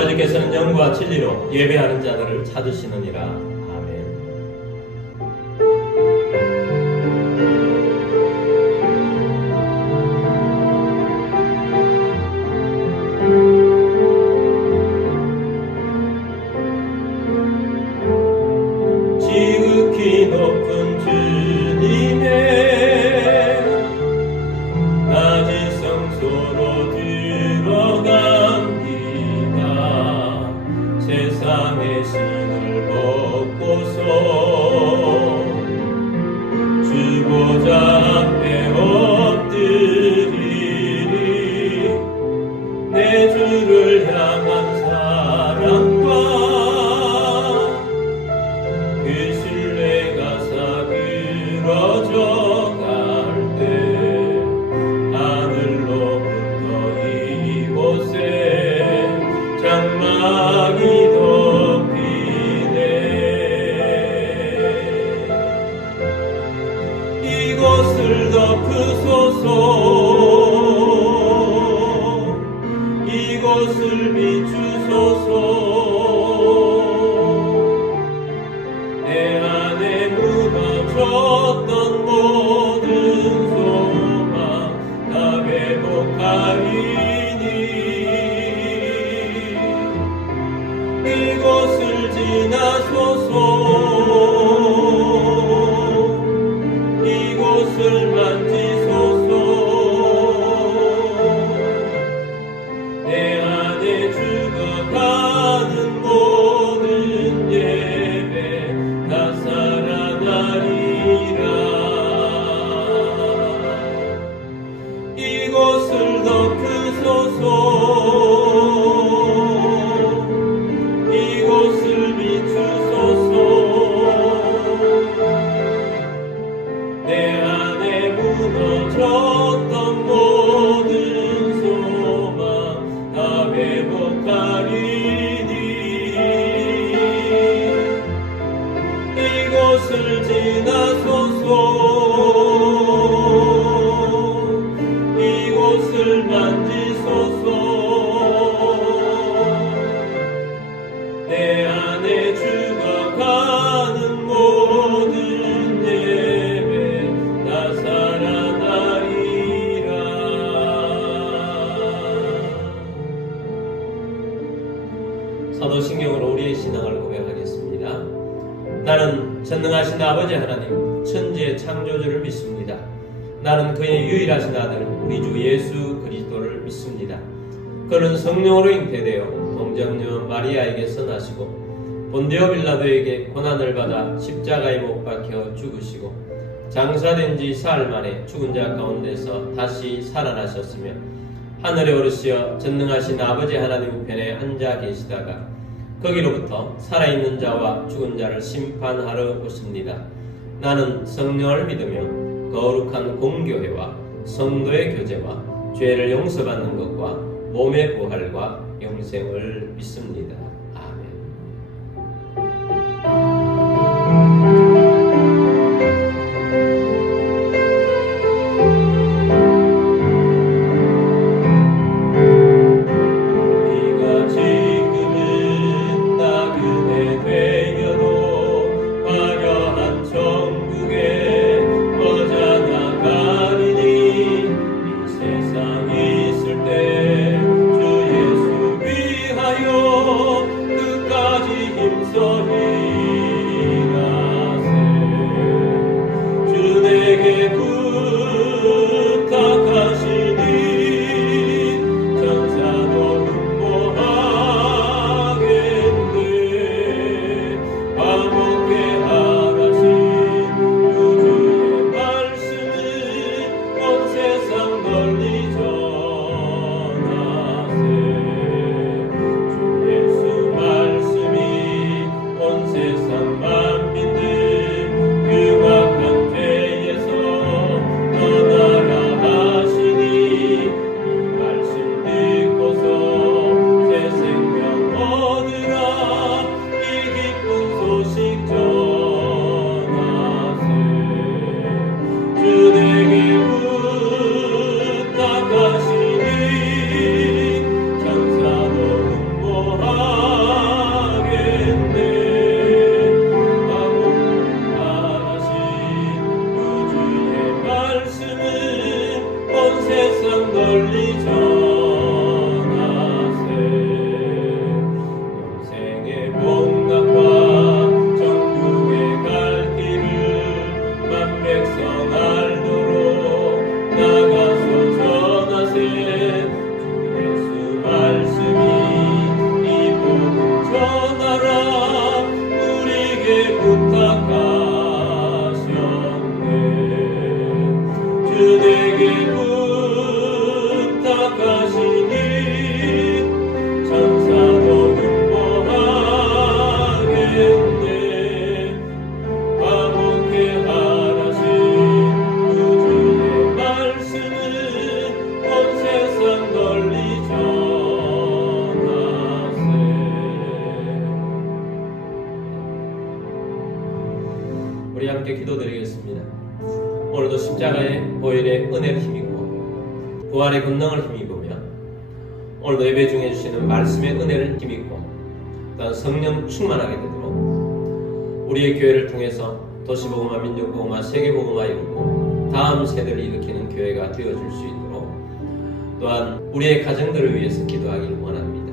아버지께서는 영과 진리로 예배하는 자들을 찾으시느니라. 아멘. 지극히 높은 주님의 낮은 성소로 들어갑니다. 세상의 신을 벗고서 주 보좌 앞에 엎드리리. 내 주를 향한 사랑과 그 신뢰가 사그러져 갈 때 하늘로부터 이곳에 장막이 덮이네. 이곳을 덮으소서. 이곳을 비추소서. 내 안에 무너졌던 모든 소망 다 회복하리니. 이곳을 지나소서. 이곳을 만지소서. 내 안에 죽어가는 모든 예배 다 살아나리라. 이곳을 덮으소서. 이곳을 비추소서. 내 안에 무너졌던 모든 소망 다 회복하리니. 이곳을 지나소서. 이곳을 만지소서. 내 안에 죽어가는 모든 예배 다 살아나리라. 사도신경으로 우리의 신앙을 고백하겠습니다. 나는 전능하신 아버지 하나님, 천지의 창조주를 믿습니다. 나는 그의 유일하신 아들 우리 주 예수 그리스도를 믿습니다. 그는 성령으로 잉태되어 동정녀 마리아에게서 나시고 본디오 빌라도에게 고난을 받아 십자가에 못 박혀 죽으시고 장사된 지 사흘 만에 죽은 자 가운데서 다시 살아나셨으며 하늘에 오르시어 전능하신 아버지 하나님 우편에 앉아 계시다가 거기로부터 살아있는 자와 죽은 자를 심판하러 오십니다. 나는 성령을 믿으며 거룩한 공교회와 성도의 교제와 죄를 용서받는 것과 몸의 부활과 영생을 믿습니다. 아멘. 네가 지금은 나그네 되어도 화려한 천국에 퍼져나가리니. 이 세상에 있을 때 주 예수 위하여 끝까지 힘써 일하세. 주 내게 부탁하시니 천사도 흠모하겠네. 화목해 하라신 우주의 말씀을 온 세상 널리 전하세. 주 예수 말씀이 온 우리 함께 기도드리겠습니다. 오늘도 십자가의 보혈의 은혜를 힘입고 부활의 권능을 힘입으며 오늘도 예배 중에 주시는 말씀의 은혜를 힘입고 또한 성령 충만하게 되도록 우리의 교회를 통해서 도시복음화, 민족복음화, 세계복음화 이루고 다음 세대를 일으키는 교회가 되어줄 수 있도록 또한 우리의 가정들을 위해서 기도하기를 원합니다.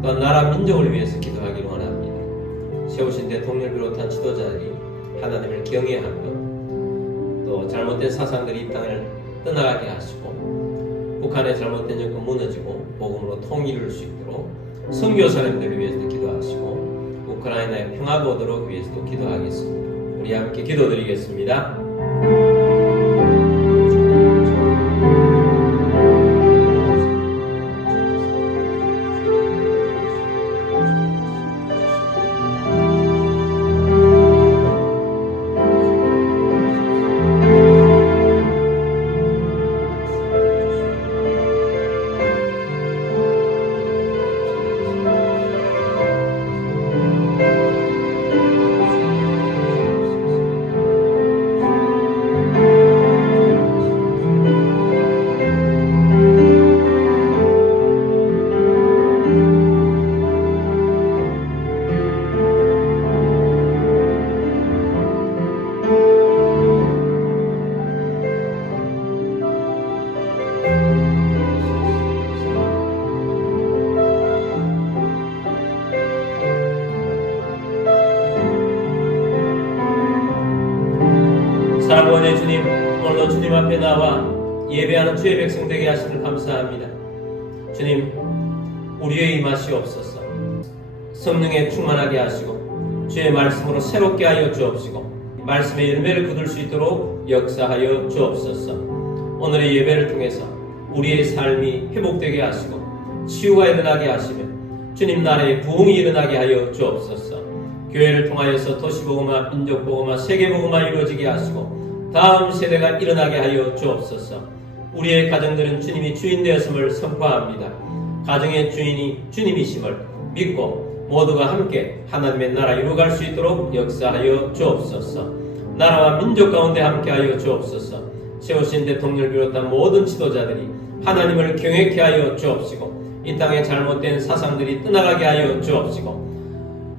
또한 나라 민족을 위해서 기도하기를 원합니다. 세우신 대통령을 비롯한 지도자들이 하나님을 경외하며 또 잘못된 사상들이 이 땅을 떠나가게 하시고 북한의 잘못된 정권 무너지고 복음으로 통일을 수 있도록 선교사님들을 위해서도 기도하시고 우크라이나의 평화가 오도록 위해서도 기도하겠습니다. 우리 함께 기도드리겠습니다. 사랑하는 주님, 오늘도 주님 앞에 나와 예배하는 주의 백성 되게 하심을 감사합니다. 주님, 우리의 임하시옵소서. 성령에 충만하게 하시고 주의 말씀으로 새롭게 하여 주옵시고 말씀의 열매를 거둘 수 있도록 역사하여 주옵소서. 오늘의 예배를 통해서 우리의 삶이 회복되게 하시고 치유가 일어나게 하시며 주님 나라의 부흥이 일어나게 하여 주옵소서. 교회를 통하여서 도시복음화, 민족복음화, 세계복음화 이루어지게 하시고 다음 세대가 일어나게 하여 주옵소서. 우리의 가정들은 주님이 주인 되었음을 선포합니다. 가정의 주인이 주님이심을 믿고 모두가 함께 하나님의 나라 이루어갈 수 있도록 역사하여 주옵소서. 나라와 민족 가운데 함께하여 주옵소서. 세우신 대통령을 비롯한 모든 지도자들이 하나님을 경외케 하여 주옵시고 이 땅의 잘못된 사상들이 떠나가게 하여 주옵시고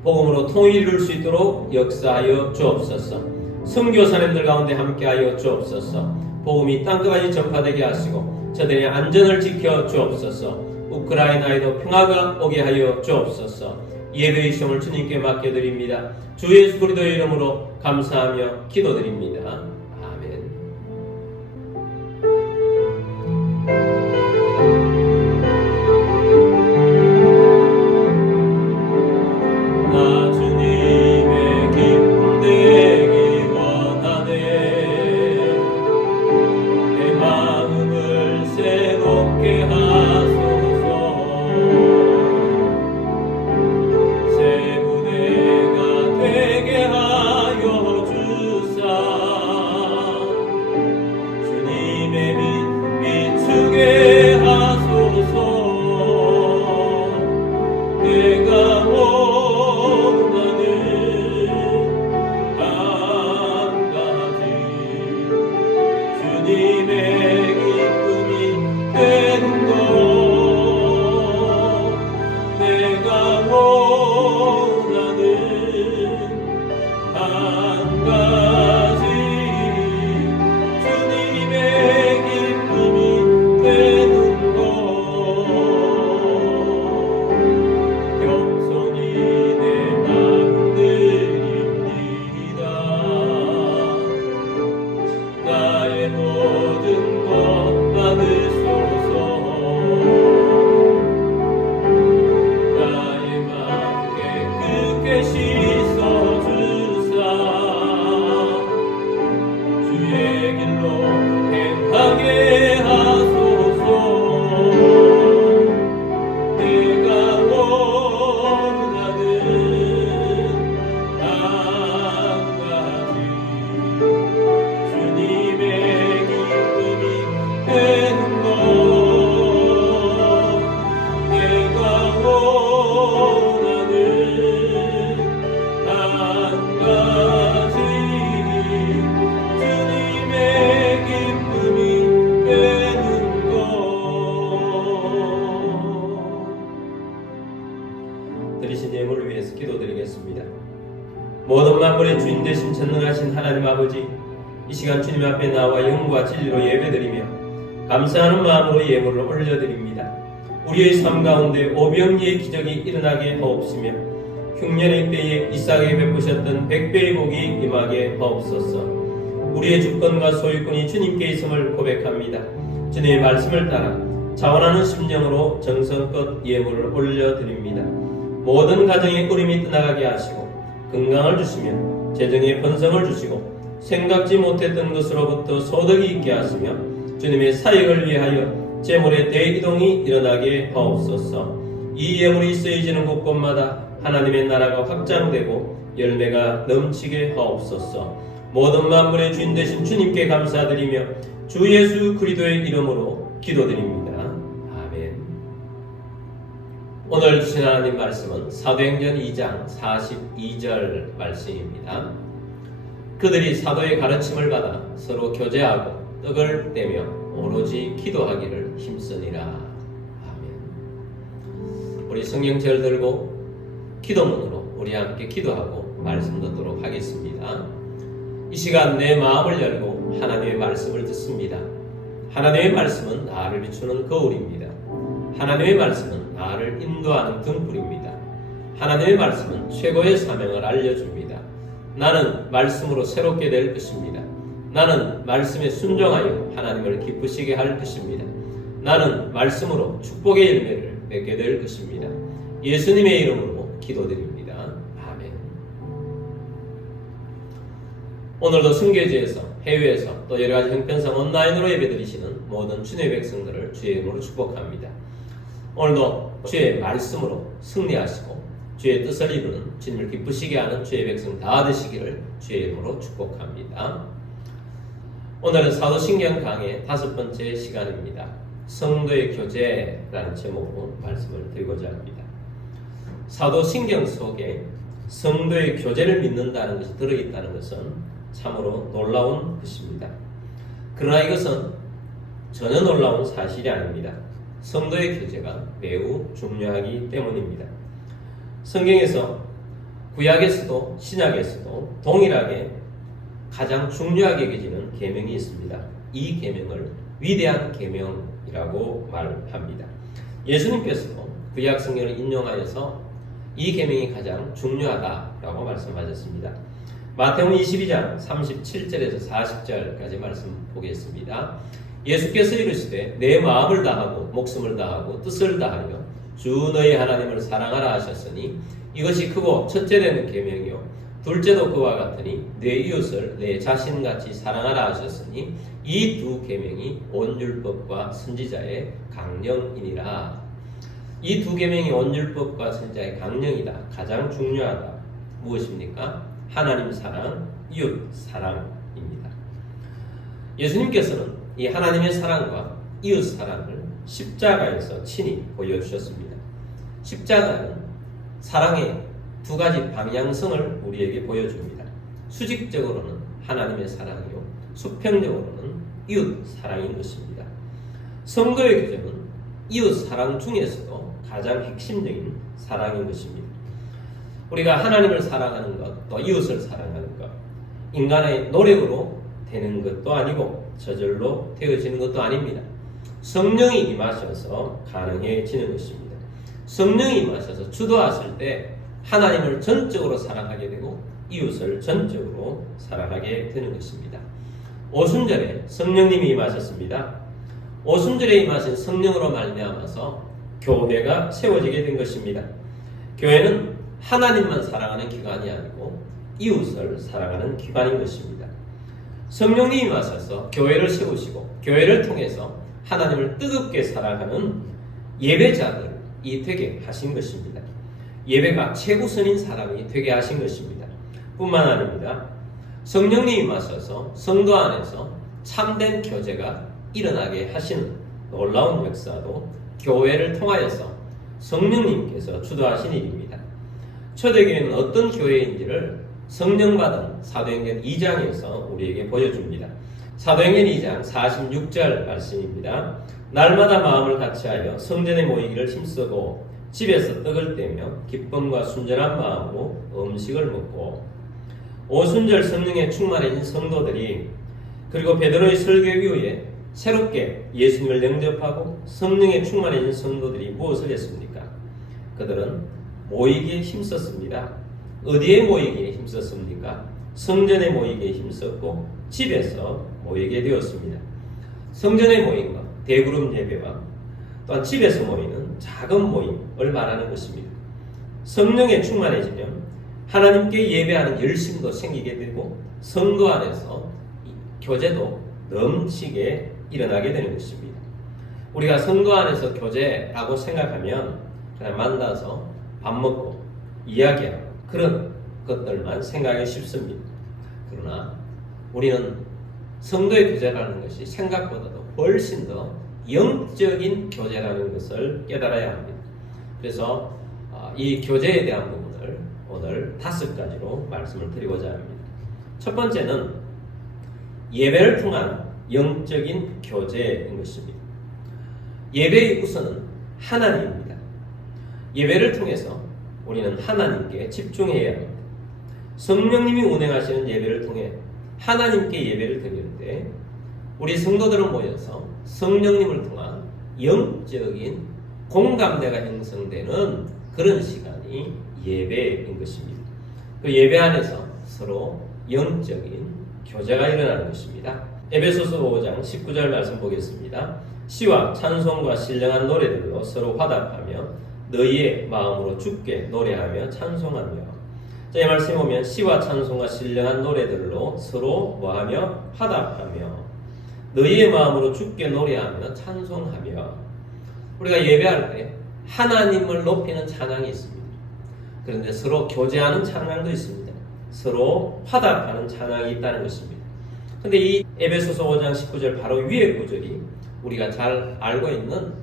복음으로 통일을 이룰 수 있도록 역사하여 주옵소서. 선교사님들 가운데 함께하여 주옵소서. 복음이 땅끝까지 전파되게 하시고 저들의 안전을 지켜 주옵소서. 우크라이나에도 평화가 오게 하여 주옵소서. 예배의 시험을 주님께 맡겨드립니다. 주 예수 그리스도의 이름으로 감사하며 기도드립니다. 아멘. 나 주님의 기쁨 되기 원하네. 내 마음을 새롭게 하소서. 새 무대가 되게 하여 주사. 기도드리겠습니다. 모든 만물의 주인 되신 전능하신 하나님 아버지, 이 시간 주님 앞에 나와 영과 진리로 예배드리며 감사하는 마음으로 예물을 올려드립니다. 우리의 삶 가운데 오병이의 기적이 일어나게 하옵시며 흉년의 때에 이삭에게 베푸셨던 100배의 복이 임하게 하옵소서. 우리의 주권과 소유권이 주님께 있음을 고백합니다. 주님의 말씀을 따라 자원하는 심령으로 정성껏 예물을 올려드립니다. 모든 가정의 꾸림이 떠나가게 하시고 건강을 주시며 재정의 번성을 주시고 생각지 못했던 것으로부터 소득이 있게 하시며 주님의 사역을 위하여 재물의 대이동이 일어나게 하옵소서. 이 예물이 쓰여지는 곳곳마다 하나님의 나라가 확장되고 열매가 넘치게 하옵소서. 모든 만물의 주인 되신 주님께 감사드리며 주 예수 그리스도의 이름으로 기도드립니다. 아멘. 오늘 주신 하나님 말씀은 사도행전 2장 42절 말씀입니다. 그들이 사도의 가르침을 받아 서로 교제하고 떡을 떼며 오로지 기도하기를 힘쓰니라. 아멘. 우리 성경책을 들고 기도문으로 우리 함께 기도하고 말씀 듣도록 하겠습니다. 이 시간 내 마음을 열고 하나님의 말씀을 듣습니다. 하나님의 말씀은 나를 비추는 거울입니다. 하나님의 말씀은 나를 인도하는 등불입니다. 하나님의 말씀은 최고의 사명을 알려줍니다. 나는 말씀으로 새롭게 될 것입니다. 나는 말씀에 순종하여 하나님을 기쁘시게 할 것입니다. 나는 말씀으로 축복의 열매를 맺게 될 것입니다. 예수님의 이름으로 기도드립니다. 아멘. 오늘도 선교지에서, 해외에서 또 여러가지 형편상 온라인으로 예배드리시는 모든 주님의 백성들을 주의 이름으로 축복합니다. 오늘도 주의 말씀으로 승리하시고 주의 뜻을 이루는 주님을 기쁘시게 하는 주의 백성 다 되시기를 주의 이름으로 축복합니다. 오늘은 사도신경 강의 5번째 시간입니다. 성도의 교제라는 제목으로 말씀을 드리고자 합니다. 사도신경 속에 성도의 교제를 믿는다는 것이 들어있다는 것은 참으로 놀라운 것입니다. 그러나 이것은 전혀 놀라운 사실이 아닙니다. 성도의 교제가 매우 중요하기 때문입니다. 성경에서 구약에서도 신약에서도 동일하게 가장 중요하게 여겨지는 계명이 있습니다. 이 계명을 위대한 계명이라고 말합니다. 예수님께서도 구약 성경을 인용하여서 이 계명이 가장 중요하다라고 말씀하셨습니다. 마태복음 22장 37절에서 40절까지 말씀 보겠습니다. 예수께서 이르시되 내 마음을 다하고 목숨을 다하고 뜻을 다하여 주 너희 하나님을 사랑하라 하셨으니 이것이 크고 첫째 되는 계명이요 둘째도 그와 같으니 내 이웃을 내 자신같이 사랑하라 하셨으니 이 두 계명이 온 율법과 선지자의 강령이니라. 이 두 계명이 온 율법과 선지자의 강령이다. 가장 중요하다. 무엇입니까? 하나님 사랑, 이웃 사랑입니다. 예수님께서는 이 하나님의 사랑과 이웃 사랑을 십자가에서 친히 보여주셨습니다. 십자가는 사랑의 두 가지 방향성을 우리에게 보여줍니다. 수직적으로는 하나님의 사랑이요, 수평적으로는 이웃 사랑인 것입니다. 성도의 교제는 이웃 사랑 중에서도 가장 핵심적인 사랑인 것입니다. 우리가 하나님을 사랑하는 것, 또 이웃을 사랑하는 것, 인간의 노력으로 되는 것도 아니고 저절로 되어지는 것도 아닙니다. 성령이 임하셔서 가능해지는 것입니다. 성령이 임하셔서 주도하실 때 하나님을 전적으로 사랑하게 되고 이웃을 전적으로 사랑하게 되는 것입니다. 오순절에 성령님이 임하셨습니다. 오순절에 임하신 성령으로 말미암아서 교회가 세워지게 된 것입니다. 교회는 하나님만 사랑하는 기관이 아니고 이웃을 사랑하는 기관인 것입니다. 성령님이 임하셔서 교회를 세우시고 교회를 통해서 하나님을 뜨겁게 사랑하는 예배자들이 되게 하신 것입니다. 예배가 최우선인 사람이 되게 하신 것입니다. 뿐만 아닙니다. 성령님이 임하셔서 성도 안에서 참된 교제가 일어나게 하시는 놀라운 역사도 교회를 통하여서 성령님께서 주도하신 일입니다. 초대교회는 어떤 교회인지를 성령받은 사도행전 2장에서 우리에게 보여줍니다. 사도행전 2장 46절 말씀입니다. 날마다 마음을 같이하여 성전에 모이기를 힘쓰고 집에서 떡을 떼며 기쁨과 순전한 마음으로 음식을 먹고 오순절 성령에 충만해진 성도들이 그리고 베드로의 설교 이후에 새롭게 예수님을 영접하고 성령에 충만해진 성도들이 무엇을 했습니까? 그들은 모이기에 힘썼습니다. 어디에 모이기에 힘썼습니까? 성전에 모이기에 힘썼고 집에서 모이게 되었습니다. 성전에 모인 것, 대그룹 예배와 또한 집에서 모이는 작은 모임을 말하는 것입니다. 성령에 충만해지면 하나님께 예배하는 열심도 생기게 되고 성도 안에서 교제도 넘치게 일어나게 되는 것입니다. 우리가 성도 안에서 교제라고 생각하면 그냥 만나서 밥 먹고 이야기하고 그런 것들만 생각하기 쉽습니다. 그러나 우리는 성도의 교제라는 것이 생각보다도 훨씬 더 영적인 교제라는 것을 깨달아야 합니다. 그래서 이 교제에 대한 부분을 오늘 5가지로 말씀을 드리고자 합니다. 첫 번째는 예배를 통한 영적인 교제인 것입니다. 예배의 우선은 하나님입니다. 예배를 통해서 우리는 하나님께 집중해야 합니다. 성령님이 운행하시는 예배를 통해 하나님께 예배를 드리는데 우리 성도들은 모여서 성령님을 통한 영적인 공감대가 형성되는 그런 시간이 예배인 것입니다. 그 예배 안에서 서로 영적인 교제가 일어나는 것입니다. 에베소서 5장 19절 말씀 보겠습니다. 시와 찬송과 신령한 노래들로 서로 화답하며 너희의 마음으로 주께 노래하며 찬송하며. 자, 이 말씀에 보면 시와 찬송과 신령한 노래들로 서로 뭐하며 화답하며 너희의 마음으로 주께 노래하며 찬송하며. 우리가 예배할 때 하나님을 높이는 찬양이 있습니다. 그런데 서로 교제하는 찬양도 있습니다. 서로 화답하는 찬양이 있다는 것입니다. 그런데 이 에베소서 5장 19절 바로 위의 구절이 우리가 잘 알고 있는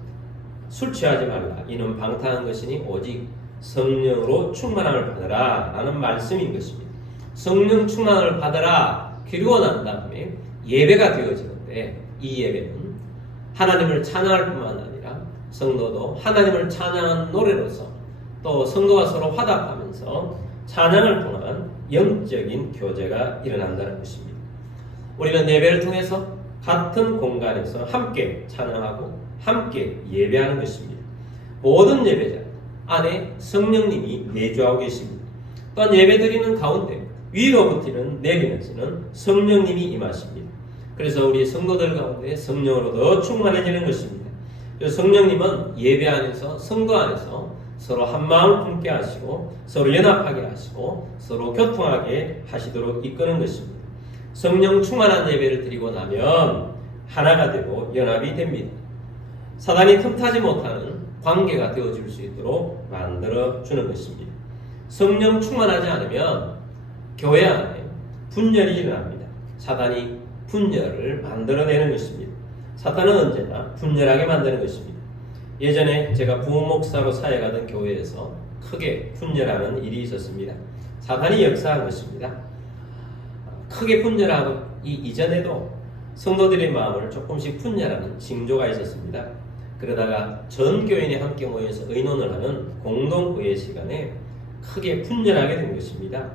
술 취하지 말라 이는 방탕한 것이니 오직 성령으로 충만함을 받으라 라는 말씀인 것입니다. 성령 충만함을 받으라 그리고 난 다음에 예배가 되어지는데 이 예배는 하나님을 찬양할 뿐만 아니라 성도도 하나님을 찬양하는 노래로서 또 성도가 서로 화답하면서 찬양을 통한 영적인 교제가 일어난다는 것입니다. 우리는 예배를 통해서 같은 공간에서 함께 찬양하고 함께 예배하는 것입니다. 모든 예배자 안에 성령님이 내주하고 계십니다. 또한 예배드리는 가운데 위로부터 내리면서는 성령님이 임하십니다. 그래서 우리 성도들 가운데 성령으로 더 충만해지는 것입니다. 그래서 성령님은 예배 안에서 성도 안에서 서로 한 마음을 품게 하시고 서로 연합하게 하시고 서로 교통하게 하시도록 이끄는 것입니다. 성령 충만한 예배를 드리고 나면 하나가 되고 연합이 됩니다. 사단이 틈타지 못하는 관계가 되어줄 수 있도록 만들어주는 것입니다. 성령 충만하지 않으면 교회 안에 분열이 일어납니다. 사단이 분열을 만들어내는 것입니다. 사탄은 언제나 분열하게 만드는 것입니다. 예전에 제가 부목사로 사역하던 교회에서 크게 분열하는 일이 있었습니다. 사탄이 역사한 것입니다. 크게 분열하기 이전에도 성도들의 마음을 조금씩 분열하는 징조가 있었습니다. 그러다가 전 교인이 함께 모여서 의논을 하는 공동의회 시간에 크게 분열하게 된 것입니다.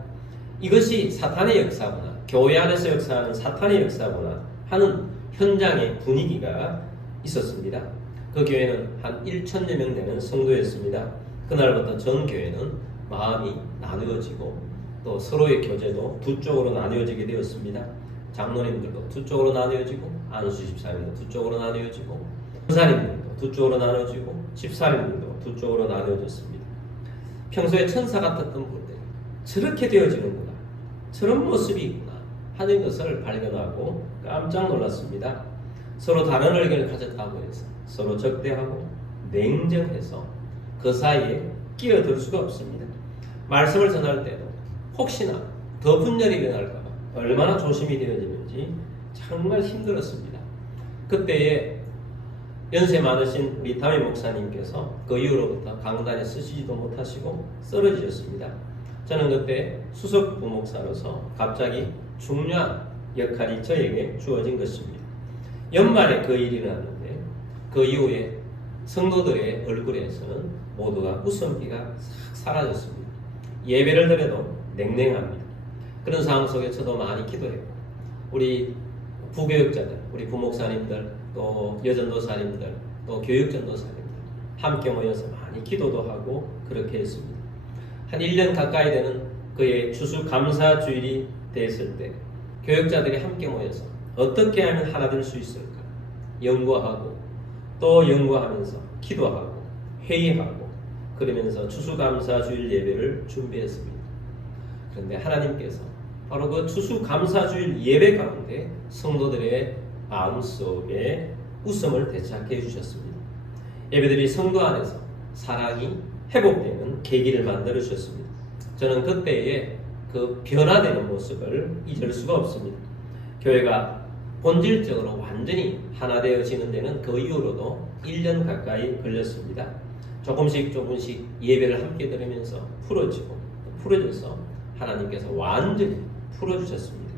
이것이 사탄의 역사구나, 교회 안에서 역사하는 사탄의 역사구나 하는 현장의 분위기가 있었습니다. 그 교회는 한 1,000여 명 되는 성도였습니다. 그날부터 전 교회는 마음이 나누어지고 또 서로의 교제도 두 쪽으로 나누어지게 되었습니다. 장로님들도 두 쪽으로 나누어지고 안수 집사님도 두 쪽으로 나누어지고 권사님들도 두 쪽으로 나누어지고 집사님들도 두 쪽으로 나누어졌습니다. 평소에 천사 같았던 분들이 저렇게 되어지는구나, 저런 모습이 있구나 하는 것을 발견하고 깜짝 놀랐습니다. 서로 다른 의견을 가졌다고 해서 서로 적대하고 냉정해서 그 사이에 끼어들 수가 없습니다. 말씀을 전할 때도 혹시나 더 분열이 일어날까 봐 얼마나 조심이 되어지는지 정말 힘들었습니다. 그때에 연세 많으신 우리 담임 목사님께서 그 이후로부터 강단에 쓰시지도 못하시고 쓰러지셨습니다. 저는 그때 수석 부목사로서 갑자기 중요한 역할이 저에게 주어진 것입니다. 연말에 그 일이 일어났는데 그 이후에 성도들의 얼굴에서는 모두가 웃음기가 싹 사라졌습니다. 예배를 드려도 냉랭합니다. 그런 상황 속에 저도 많이 기도해요. 우리 부교육자들, 우리 부목사님들, 또 여전도사님들, 또 교육전도사님들 함께 모여서 많이 기도도 하고 그렇게 했습니다. 한 1년 가까이 되는 그의 추수감사주일이 됐을 때 교육자들이 함께 모여서 어떻게 하면 하나 될 수 있을까 연구하고 또 연구하면서 기도하고 회의하고 그러면서 추수감사주일 예배를 준비했습니다. 그런데 하나님께서 바로 그 추수감사주일 예배 가운데 성도들의 마음속에 웃음을 되찾게 해주셨습니다. 예배들이 성도 안에서 사랑이 회복되는 계기를 만들어 주셨습니다. 저는 그때의 그 변화되는 모습을 잊을 수가 없습니다. 교회가 본질적으로 완전히 하나 되어지는 데는 그 이후로도 1년 가까이 걸렸습니다. 조금씩 예배를 함께 드리면서 풀어져서 하나님께서 완전히 풀어주셨습니다.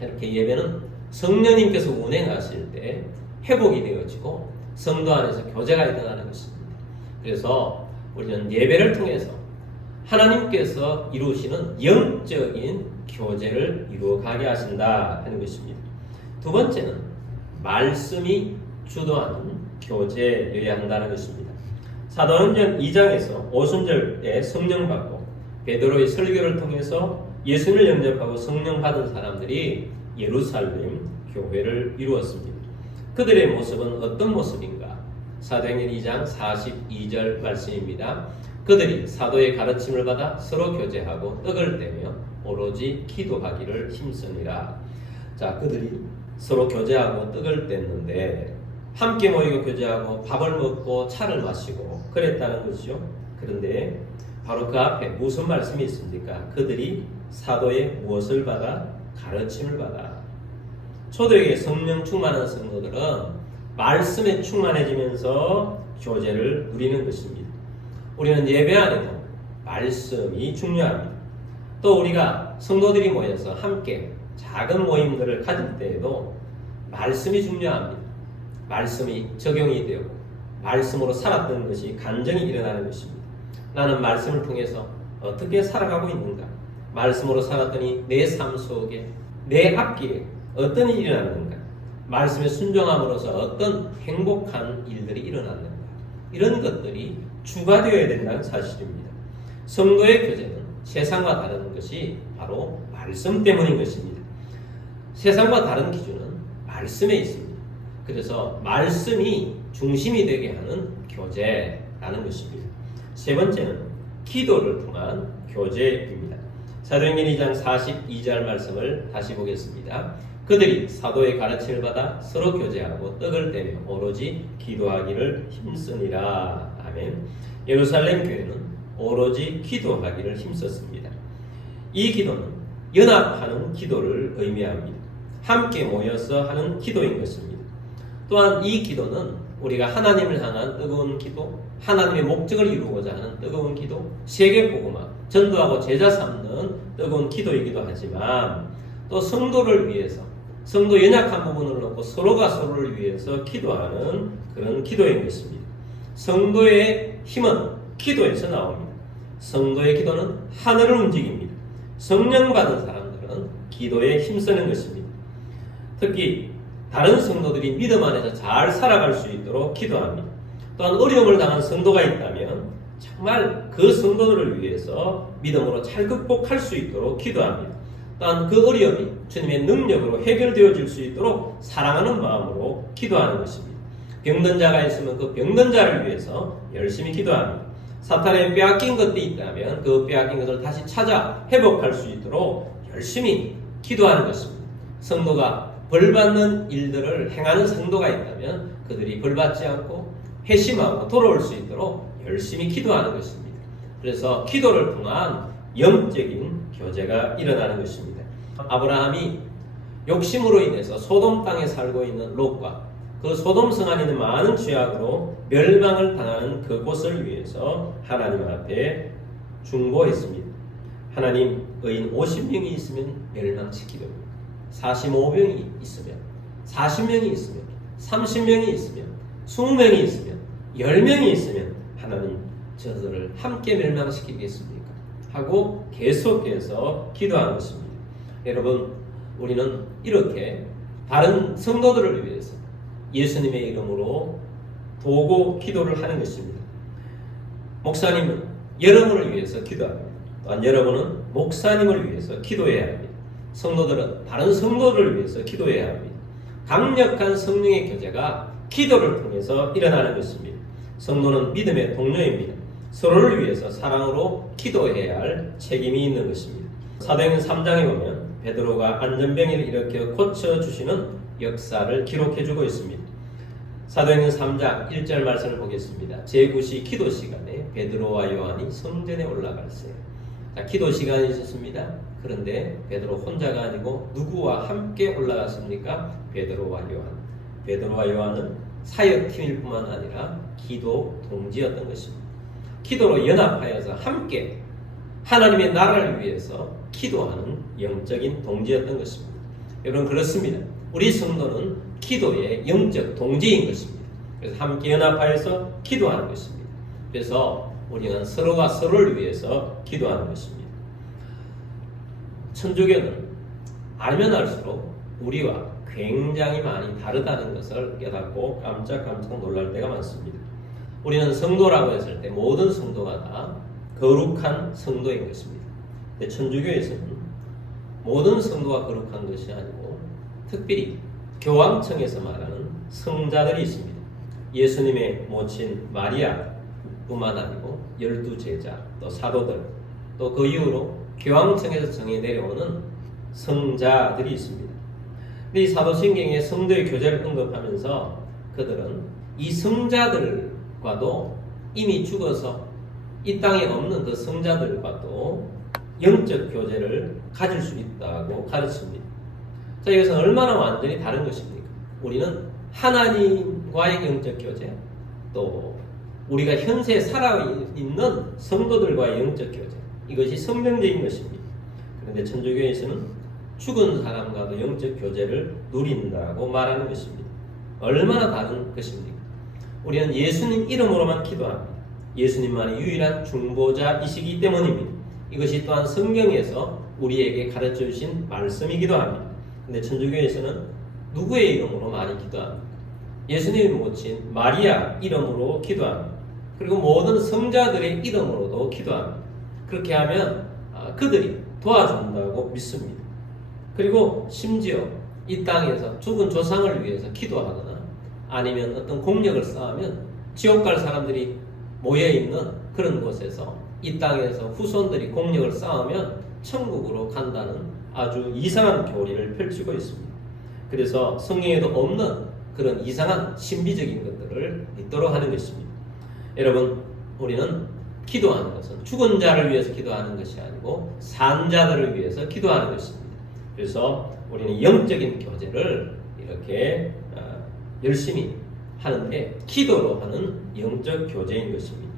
이렇게 예배는 성령님께서 운행하실 때 회복이 되어지고 성도 안에서 교제가 일어나는 것입니다. 그래서 우리는 예배를 통해서 하나님께서 이루시는 영적인 교제를 이루어가게 하신다 하는 것입니다. 두 번째는 말씀이 주도하는 교제여야 한다는 것입니다. 사도행전 2장에서 오순절에 성령 받고 베드로의 설교를 통해서 예수를 영접하고 성령 받은 사람들이 예루살렘 교회를 이루었습니다. 그들의 모습은 어떤 모습인가? 사도행전 2장 42절 말씀입니다. 그들이 사도의 가르침을 받아 서로 교제하고 떡을 떼며 오로지 기도하기를 힘쓰니라. 자, 그들이 서로 교제하고 떡을 뗐는데 함께 모이고 교제하고 밥을 먹고 차를 마시고 그랬다는 것이죠. 그런데 바로 그 앞에 무슨 말씀이 있습니까? 그들이 사도의 무엇을 받아? 가르침을 받아. 초대교회 성령 충만한 성도들은 말씀에 충만해지면서 교제를 누리는 것입니다. 우리는 예배 안에도 말씀이 중요합니다. 또 우리가 성도들이 모여서 함께 작은 모임들을 가질 때에도 말씀이 중요합니다. 말씀이 적용이 되고 말씀으로 살았던 것이 간증이 일어나는 것입니다. 나는 말씀을 통해서 어떻게 살아가고 있는가? 말씀으로 살았더니 내 삶 속에 내 앞길에 어떤 일이 일어났는가? 말씀에 순종함으로써 어떤 행복한 일들이 일어났는가? 이런 것들이 주가 되어야 된다는 사실입니다. 성도의 교제는 세상과 다른 것이 바로 말씀 때문인 것입니다. 세상과 다른 기준은 말씀에 있습니다. 그래서 말씀이 중심이 되게 하는 교제라는 것입니다. 세 번째는 기도를 통한 교제입니다. 사도행전 2장 42절 말씀을 다시 보겠습니다. 그들이 사도의 가르침을 받아 서로 교제하고 떡을 떼며 오로지 기도하기를 힘쓰니라. 아멘. 예루살렘 교회는 오로지 기도하기를 힘썼습니다. 이 기도는 연합하는 기도를 의미합니다. 함께 모여서 하는 기도인 것입니다. 또한 이 기도는 우리가 하나님을 향한 뜨거운 기도, 하나님의 목적을 이루고자 하는 뜨거운 기도, 세계복음화, 전도하고 제자 삼는 뜨거운 기도이기도 하지만 또 성도를 위해서 성도 연약한 부분을 놓고 서로가 서로를 위해서 기도하는 그런 기도인 것입니다. 성도의 힘은 기도에서 나옵니다. 성도의 기도는 하늘을 움직입니다. 성령 받은 사람들은 기도에 힘쓰는 것입니다. 특히 다른 성도들이 믿음 안에서 잘 살아갈 수 있도록 기도합니다. 또한 어려움을 당한 성도가 있다면 정말 그 성도들을 위해서 믿음으로 잘 극복할 수 있도록 기도합니다. 또한 그 어려움이 주님의 능력으로 해결되어질 수 있도록 사랑하는 마음으로 기도하는 것입니다. 병든 자가 있으면 그 병든 자를 위해서 열심히 기도합니다. 사탄에 빼앗긴 것도 있다면 그 빼앗긴 것을 다시 찾아 회복할 수 있도록 열심히 기도하는 것입니다. 성도가 벌받는 일들을 행하는 성도가 있다면 그들이 벌받지 않고 회심하고 돌아올 수 있도록 열심히 기도하는 것입니다. 그래서 기도를 통한 영적인 교제가 일어나는 것입니다. 아브라함이 욕심으로 인해서 소돔 땅에 살고 있는 롯과 그 소돔 성 안에 있는 많은 죄악으로 멸망을 당하는 그곳을 위해서 하나님 앞에 중보했습니다. 하나님, 의인 50명이 있으면 멸망시키려고 45명이 있으면 40명이 있으면 30명이 있으면 20명이 있으면 10명이 있으면 하나님 저들을 함께 멸망시키겠습니까? 하고 계속해서 기도하는 것입니다. 여러분, 우리는 이렇게 다른 성도들을 위해서 예수님의 이름으로 도고 기도를 하는 것입니다. 목사님은 여러분을 위해서 기도합니다. 또한 여러분은 목사님을 위해서 기도해야 합니다. 성도들은 다른 성도들을 위해서 기도해야 합니다. 강력한 성령의 교제가 기도를 통해서 일어나는 것입니다. 성도는 믿음의 동료입니다. 서로를 위해서 사랑으로 기도해야 할 책임이 있는 것입니다. 사도행전 3장에 보면 베드로가 안전병을 일으켜 고쳐주시는 역사를 기록해주고 있습니다. 사도행전 3장 1절 말씀을 보겠습니다. 제9시 기도 시간에 베드로와 요한이 성전에 올라갈세. 자, 기도 시간이 있었습니다. 그런데 베드로 혼자가 아니고 누구와 함께 올라갔습니까? 베드로와 요한. 베드로와 요한은 사역팀일 뿐만 아니라 기도 동지였던 것입니다. 기도로 연합하여서 함께 하나님의 나라를 위해서 기도하는 영적인 동지였던 것입니다. 여러분, 그렇습니다. 우리 성도는 기도의 영적 동지인 것입니다. 그래서 함께 연합하여서 기도하는 것입니다. 그래서 우리는 서로가 서로를 위해서 기도하는 것입니다. 천주교는 알면 알수록 우리와 굉장히 많이 다르다는 것을 깨닫고 깜짝깜짝 놀랄 때가 많습니다. 우리는 성도라고 했을 때 모든 성도가 다 거룩한 성도인 것입니다. 근데 천주교에서는 모든 성도가 거룩한 것이 아니고 특별히 교황청에서 말하는 성자들이 있습니다. 예수님의 모친 마리아뿐만 아니고 12제자, 또 사도들, 또 그 이후로 교황청에서 정해 내려오는 성자들이 있습니다. 근데 이 사도신경에 성도의 교제를 언급하면서 그들은 이 성자들과도 이미 죽어서 이 땅에 없는 그 성자들과도 영적 교제를 가질 수 있다고 가르칩니다. 자, 이것은 얼마나 완전히 다른 것입니까? 우리는 하나님과의 영적 교제, 또 우리가 현세 살아있는 성도들과의 영적 교제, 이것이 성경적인 것입니다. 그런데 천주교에서는 죽은 사람과도 영적 교제를 누린다고 말하는 것입니다. 얼마나 다른 것입니까? 우리는 예수님 이름으로만 기도합니다. 예수님만이 유일한 중보자이시기 때문입니다. 이것이 또한 성경에서 우리에게 가르쳐 주신 말씀이기도 합니다. 근데 천주교에서는 누구의 이름으로 많이 기도합니까? 예수님의 모친 마리아 이름으로 기도합니다. 그리고 모든 성자들의 이름으로도 기도합니다. 그렇게 하면 그들이 도와준다고 믿습니다. 그리고 심지어 이 땅에서 죽은 조상을 위해서 기도하거나 아니면 어떤 공력을 쌓으면 지옥 갈 사람들이 모여있는 그런 곳에서 이 땅에서 후손들이 공력을 쌓으면 천국으로 간다는 아주 이상한 교리를 펼치고 있습니다. 그래서 성경에도 없는 그런 이상한 신비적인 것들을 믿도록 하는 것입니다. 여러분, 우리는 기도하는 것은 죽은 자를 위해서 기도하는 것이 아니고 산 자들을 위해서 기도하는 것입니다. 그래서 우리는 영적인 교제를 이렇게 열심히 하는데 기도로 하는 영적 교제인 것입니다.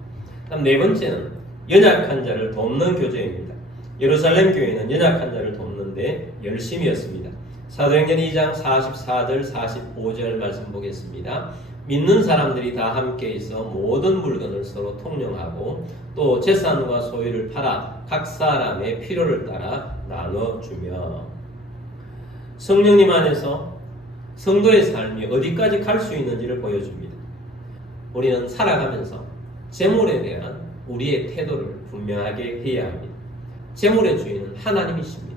다음 네 번째는 연약한 자를 돕는 교제입니다. 예루살렘 교회는 연약한 자를 돕는데 열심이었습니다. 사도행전 2장 44절 45절 말씀 보겠습니다. 믿는 사람들이 다 함께 있어 모든 물건을 서로 통용하고 또 재산과 소유를 팔아 각 사람의 필요를 따라 나눠주며. 성령님 안에서 성도의 삶이 어디까지 갈 수 있는지를 보여줍니다. 우리는 살아가면서 재물에 대한 우리의 태도를 분명하게 해야 합니다. 재물의 주인은 하나님이십니다.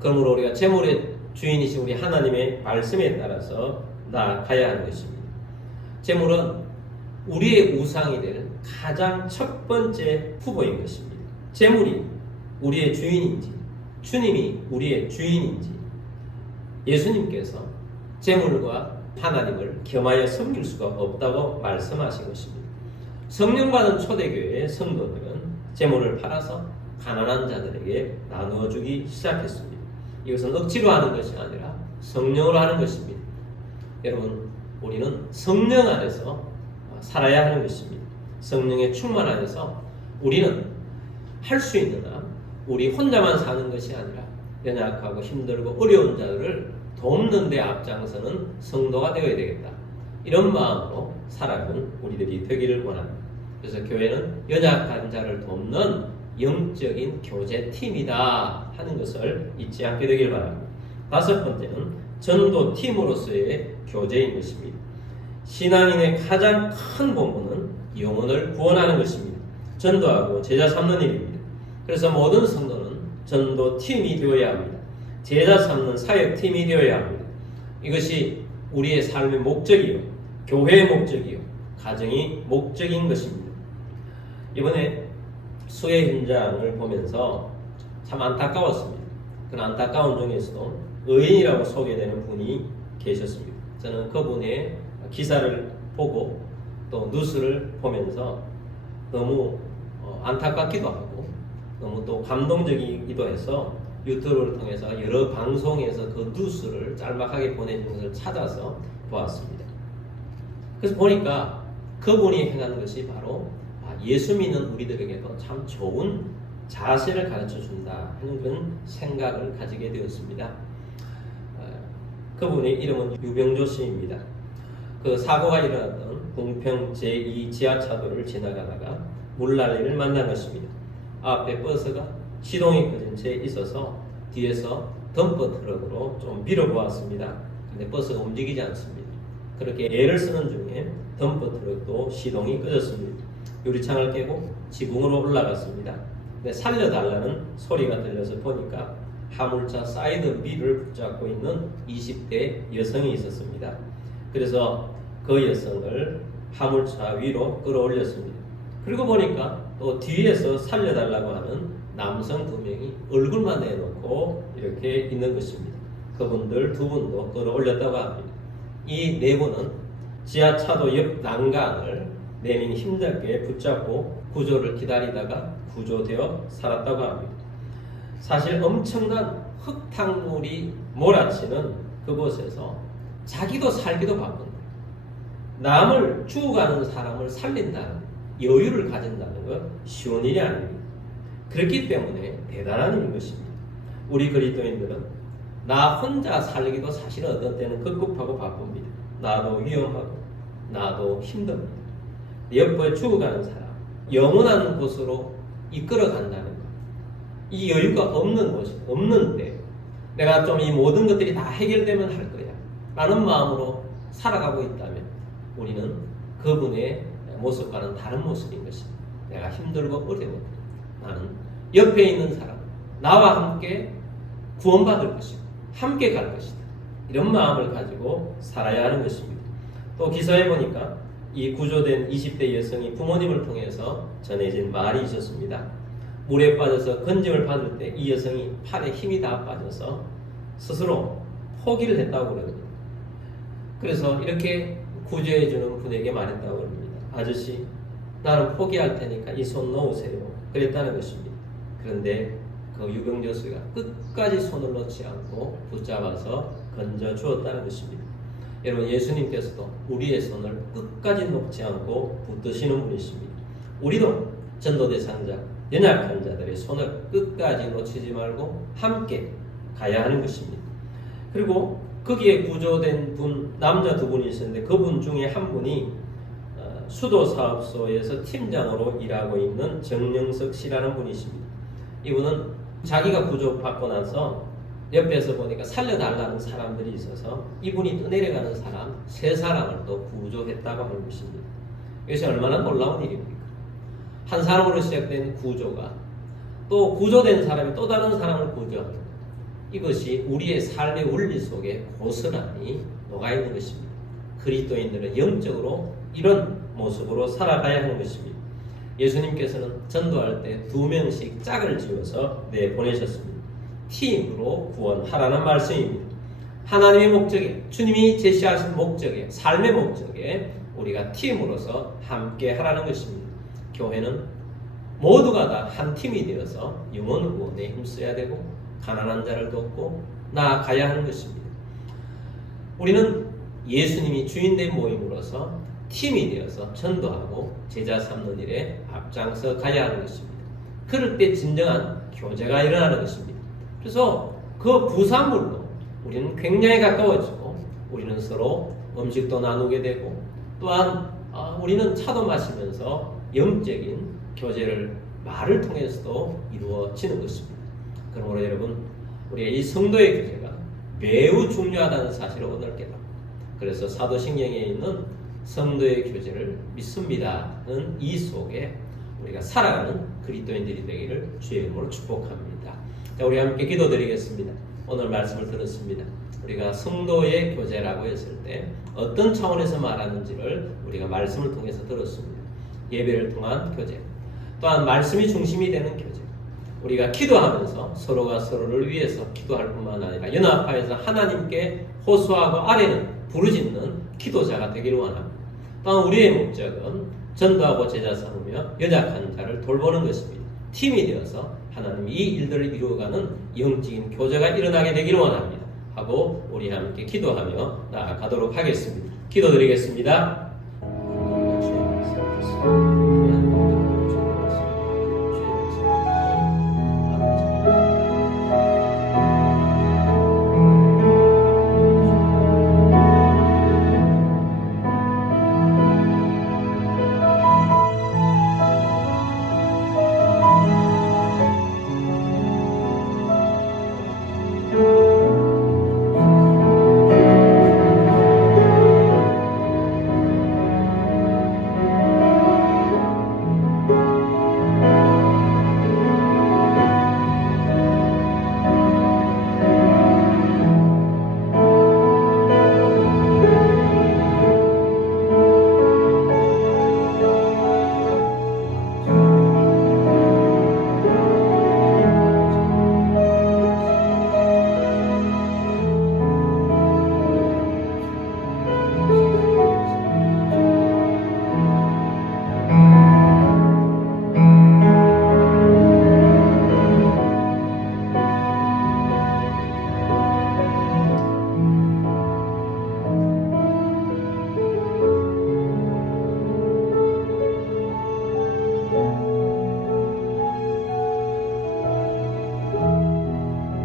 그러므로 우리가 재물의 주인이신 우리 하나님의 말씀에 따라서 나아가야 하는 것입니다. 재물은 우리의 우상이 될 가장 첫 번째 후보인 것입니다. 재물이 우리의 주인인지 주님이 우리의 주인인지 예수님께서 재물과 하나님을 겸하여 섬길 수가 없다고 말씀하신 것입니다. 성령 받은 초대교회의 성도들은 재물을 팔아서 가난한 자들에게 나누어주기 시작했습니다. 이것은 억지로 하는 것이 아니라 성령으로 하는 것입니다. 여러분, 우리는 성령 안에서 살아야 하는 것입니다. 성령의 충만 안에서 우리는 할 수 있는 한 우리 혼자만 사는 것이 아니라 연약하고 힘들고 어려운 자들을 돕는 데 앞장서는 성도가 되어야 되겠다. 이런 마음으로 살아가는 우리들이 되기를 원합니다. 그래서 교회는 연약한 자를 돕는 영적인 교제팀이다 하는 것을 잊지 않게 되길 바랍니다. 다섯 번째는 전도팀으로서의 교제인 것입니다. 신앙인의 가장 큰 본분은 영혼을 구원하는 것입니다. 전도하고 제자 삼는 일입니다. 그래서 모든 성도는 전도팀이 되어야 합니다. 제자 삼는 사역팀이 되어야 합니다. 이것이 우리의 삶의 목적이요, 교회의 목적이요, 가정이 목적인 것입니다. 이번에 수해 현장을 보면서 참 안타까웠습니다. 그 안타까운 중에서도 의인이라고 소개되는 분이 계셨습니다. 저는 그분의 기사를 보고 또 뉴스를 보면서 너무 안타깝기도 하고 너무 또 감동적이기도 해서 유튜브를 통해서 여러 방송에서 그 뉴스를 짤막하게 보내주는 것을 찾아서 보았습니다. 그래서 보니까 그분이 행하는 것이 바로 예수 믿는 우리들에게도 참 좋은 자세를 가르쳐 준다 하는 그런 생각을 가지게 되었습니다. 그분의 이름은 유병조 씨입니다. 그 사고가 일어났던 궁평 제2 지하차도를 지나가다가 물난리를 만난 것입니다. 앞에 버스가 시동이 꺼진 채 있어서 뒤에서 덤퍼 트럭으로 좀 밀어보았습니다. 근데 버스가 움직이지 않습니다. 그렇게 애를 쓰는 중에 덤퍼 트럭도 시동이 꺼졌습니다. 유리창을 깨고 지붕으로 올라갔습니다. 근데 살려달라는 소리가 들려서 보니까 화물차 사이드 밀을 붙잡고 있는 20대 여성이 있었습니다. 그래서 그 여성을 화물차 위로 끌어올렸습니다. 그리고 보니까 또 뒤에서 살려달라고 하는 남성 2명이 얼굴만 내놓고 이렇게 있는 것입니다. 그분들 2분도 끌어올렸다고 합니다. 이 4분은 지하차도 옆 난간을 4명이 힘들게 붙잡고 구조를 기다리다가 구조되어 살았다고 합니다. 사실 엄청난 흙탕물이 몰아치는 그곳에서 자기도 살기도 바쁜 거예요. 남을 죽어가는 사람을 살린다는 여유를 가진다는 것 쉬운 일이 아닙니다. 그렇기 때문에 대단한 일인 것입니다. 우리 그리스도인들은 나 혼자 살기도 사실은 어떤 때는 급급하고 바쁩니다. 나도 위험하고 나도 힘듭니다. 옆에 죽어가는 사람, 영원한 곳으로 이끌어간다는 것. 이 여유가 없는데 내가 좀 이 모든 것들이 다 해결되면 할 거야 라는 마음으로 살아가고 있다면 우리는 그분의 모습과는 다른 모습인 것입니다. 내가 힘들고 어려워 나는 옆에 있는 사람, 나와 함께 구원받을 것이고 함께 갈 것이다. 이런 마음을 가지고 살아야 하는 것입니다. 또 기사에 보니까 이 구조된 20대 여성이 부모님을 통해서 전해진 말이 있었습니다. 물에 빠져서 건짐을 받을 때 이 여성이 팔에 힘이 다 빠져서 스스로 포기를 했다고 그럽니다. 그래서 이렇게 구조해주는 분에게 말했다고 합니다. 아저씨, 나는 포기할 테니까 이 손 놓으세요. 그랬다는 것입니다. 그런데 그 유병조 씨가 끝까지 손을 놓지 않고 붙잡아서 건져 주었다는 것입니다. 여러분, 예수님께서도 우리의 손을 끝까지 놓지 않고 붙드시는 분이십니다. 우리도 전도 대상자, 연약한 자들의 손을 끝까지 놓치지 말고 함께 가야 하는 것입니다. 그리고 거기에 구조된 분, 남자 2분이 있었는데 그분 중에 한 분이 수도사업소에서 팀장으로 일하고 있는 정영석 씨라는 분이십니다. 이분은 자기가 구조받고 나서 옆에서 보니까 살려달라는 사람들이 있어서 이분이 또 내려가는 사람 3사람을 또 구조했다고 하는 것입니다. 이것이 얼마나 놀라운 일입니까? 한 사람으로 시작된 구조가 또 구조된 사람이 또 다른 사람을 구조합니다. 이것이 우리의 삶의 원리 속에 고스란히 녹아있는 것입니다. 그리스도인들은 영적으로 이런 모습으로 살아가야 하는 것입니다. 예수님께서는 전도할 때 2명씩 짝을 지어서 내보내셨습니다. 팀으로 구원하라는 말씀입니다. 하나님의 목적에, 주님이 제시하신 목적에, 삶의 목적에 우리가 팀으로서 함께 하라는 것입니다. 교회는 모두가 다 한 팀이 되어서 영혼 구원에 힘써야 되고 가난한 자를 돕고 나아가야 하는 것입니다. 우리는 예수님이 주인된 모임으로서 팀이 되어서 전도하고 제자 삼는 일에 앞장서 가야 하는 것입니다. 그럴 때 진정한 교제가 일어나는 것입니다. 그래서 그 부산물로 우리는 굉장히 가까워지고 우리는 서로 음식도 나누게 되고 또한 우리는 차도 마시면서 영적인 교제를 말을 통해서도 이루어지는 것입니다. 그러므로 여러분, 우리가 이 성도의 교제가 매우 중요하다는 사실을 오늘 깨닫고, 그래서 사도신경에 있는 성도의 교제를 믿습니다는 이 속에 우리가 살아가는 그리스도인들이 되기를 주의 이름으로 축복합니다. 자, 우리 함께 기도드리겠습니다. 오늘 말씀을 들었습니다. 우리가 성도의 교제라고 했을 때 어떤 차원에서 말하는지를 우리가 말씀을 통해서 들었습니다. 예배를 통한 교제, 또한 말씀이 중심이 되는 교제, 우리가 기도하면서 서로가 서로를 위해서 기도할 뿐만 아니라 연합하여서 하나님께 호소하고 아뢰는 부르짖는 기도자가 되기를 원합니다. 또한 우리의 목적은 전도하고 제자 삼으며 연약한 자를 돌보는 것입니다. 팀이 되어서 하나님이 이 일들을 이루어가는 영적인 교제가 일어나게 되기를 원합니다. 하고 우리 함께 기도하며 나아가도록 하겠습니다. 기도드리겠습니다.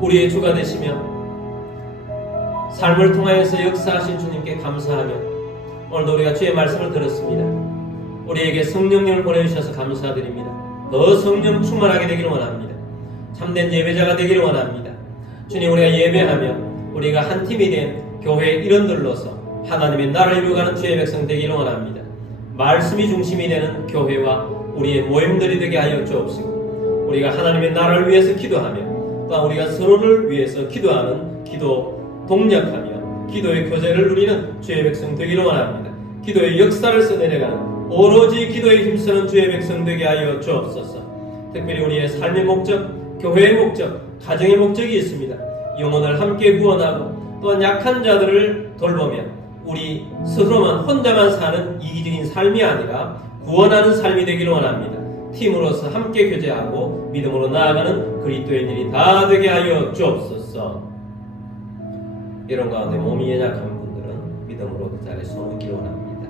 우리의 주가 되시며 삶을 통하여서 역사하신 주님께 감사하며, 오늘도 우리가 주의 말씀을 들었습니다. 우리에게 성령님을 보내주셔서 감사드립니다. 더 성령 충만하게 되기를 원합니다. 참된 예배자가 되기를 원합니다. 주님, 우리가 예배하며 우리가 한 팀이 된 교회의 일원들로서 하나님의 나라를 이루어가는 주의 백성 되기를 원합니다. 말씀이 중심이 되는 교회와 우리의 모임들이 되게 하여 주옵시고, 우리가 하나님의 나라를 위해서 기도하며 또한 우리가 서로를 위해서 기도하는 기도 동력하며 기도의 교제를 누리는 주의 백성 되기를 원합니다. 기도의 역사를 써내려가는 오로지 기도에 힘쓰는 주의 백성 되게 하여 주옵소서. 특별히 우리의 삶의 목적, 교회의 목적, 가정의 목적이 있습니다. 영혼을 함께 구원하고 또한 약한 자들을 돌보며 우리 스스로만 혼자만 사는 이기적인 삶이 아니라 구원하는 삶이 되기를 원합니다. 팀으로서 함께 교제하고 믿음으로 나아가는 그리스도인들이 다 되게 하여 주옵소서. 이런 가운데 몸이 연약한 분들은 믿음으로 그 자리에 손을 얹기를 원합니다.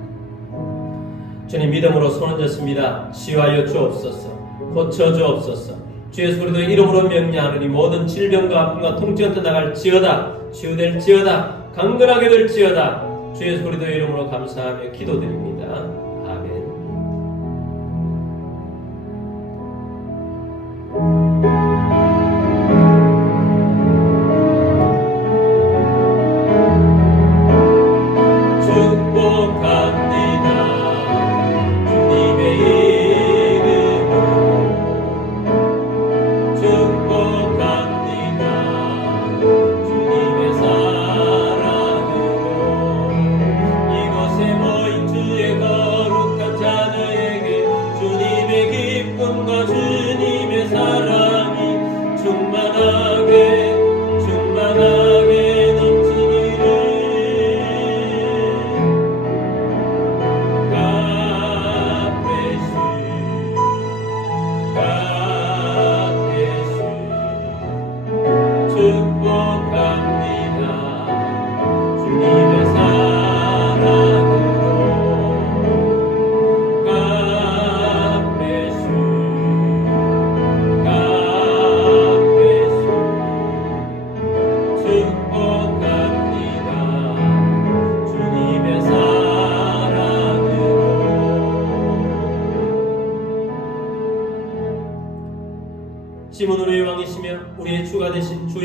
주님, 믿음으로 손 얹었습니다. 치유하여 주옵소서. 고쳐 주옵소서. 주 예수 그리스도의 이름으로 명령하노니 모든 질병과 아픔과 통증을 떠나갈지어다. 치유될지어다. 강건하게 될지어다. 주 예수 그리스도의 이름으로 감사하며 기도드립니다. 아멘.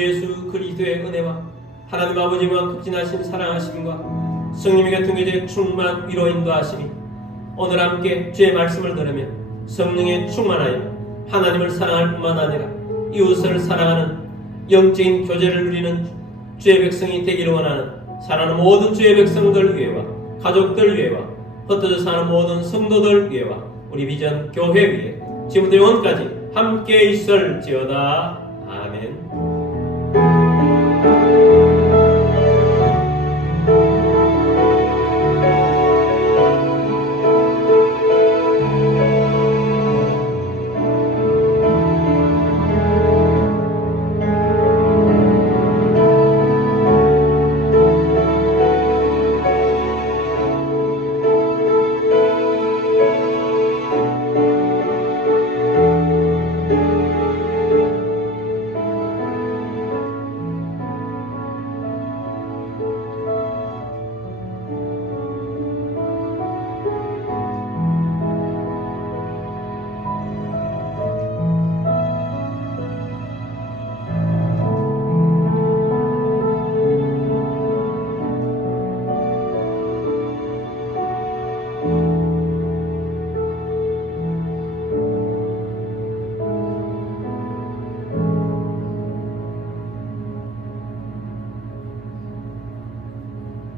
예수 그리스도의 은혜와 하나님 아버지와 극진하신 사랑하심과 성령의 교통의 충만 위로 인도하심이 오늘 함께 주의 말씀을 들으며 성령의 충만하여 하나님을 사랑할 뿐만 아니라 이웃을 사랑하는 영적인 교제를 누리는 주의 백성이 되기를 원하는 사랑하는 모든 주의 백성들 위해와 가족들 위해와 흩어져 사는 모든 성도들 위해와 우리 비전 교회 위에 지금부터 영원까지 함께 있을지어다. 아멘.